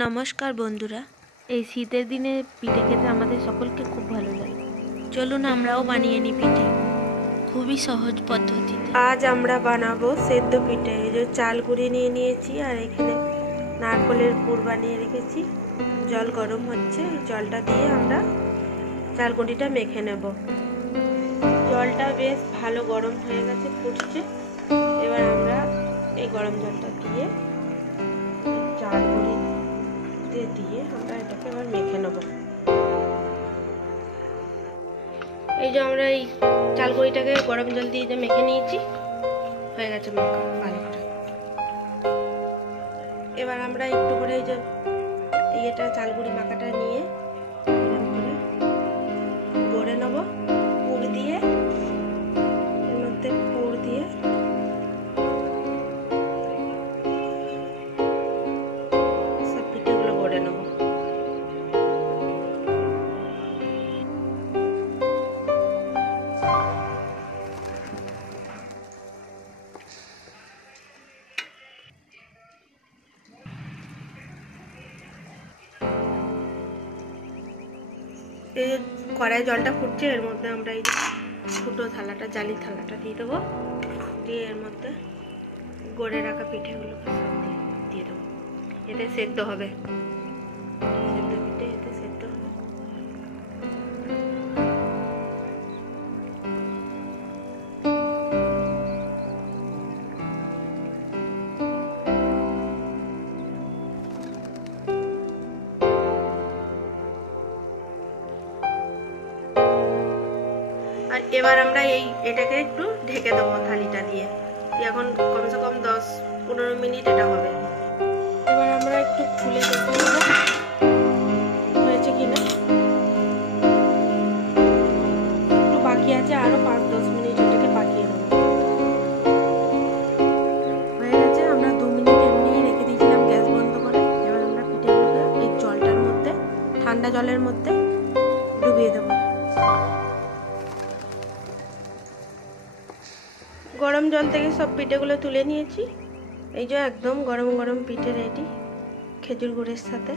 নমস্কার বন্ধুরা, এই শীতের দিনে পিঠে খেতে আমাদের সকলকে খুব ভালো লাগে। চলুন আমরাও বানিয়ে নিই পিঠে, খুবই সহজ পদ্ধতিতে। আজ আমরা বানাবো সেদ্ধ পিঠে। এই যে চাল গুঁড়ি নিয়ে নিয়েছি আর এখানে নারকেলের পুর বানিয়ে রেখেছি। জল গরম হচ্ছে, জলটা দিয়ে আমরা চাল গুঁড়িটা মেখে নেব। জলটা বেশ ভালো গরম হয়ে গেছে, ফুটছে। এবার আমরা এই গরম জলটা দিয়ে চাল গুঁড়ি দিয়ে আমরা এটাকে এবার মেখে নেব। এই যে আমরা এই চাল গুঁড়িটাকে গরম জল দিয়ে যে মেখে নিয়েছি, হয়ে গেছে মাখা ভালো করে। এবার আমরা একটু করে এই যে এটা চাল গুঁড়ি মাখাটা নিয়ে গড়ে নেব পুর দিয়ে, এর মধ্যে পুর দিয়ে সব পিঠেগুলো গড়ে নেব। এই কড়াই জলটা ফুটছে, এর মধ্যে আমরা এই ছোটো থালাটা, জালি থালাটা দিয়ে দেবো। দিয়ে এর মধ্যে গড়ে রাখা পিঠেগুলোকে সব দিয়ে দেবো। এতে সেদ্ধ হবে, সেদ্ধ পিঠে এতে সেদ্ধ হবে। আর এবার আমরা এটাকে একটু ঢেকে দেবো থালিটা দিয়ে। এখন কমসে কম 10-15 মিনিট এটা হবে। এবার আমরা একটু খুলে দেখে নেব হয়েছে কিনা। একটু বাকি আছে, আরো 5-10 মিনিট এটাকে পাকিয়ে নেব। হয়ে গেছে, আমরা 2 মিনিট এমনি রেখে দিয়েছিলাম গ্যাস বন্ধ করে। এবার আমরা পিঠেগুলোকে এই জলটার মধ্যে, ঠান্ডা জলের মধ্যে ডুবিয়ে দেবো। গরম জল থেকে সব পিঠেগুলো তুলে নিয়েছি। এই যে একদম গরম গরম পিঠে রেডি, খেজুর গুড়ের সাথে।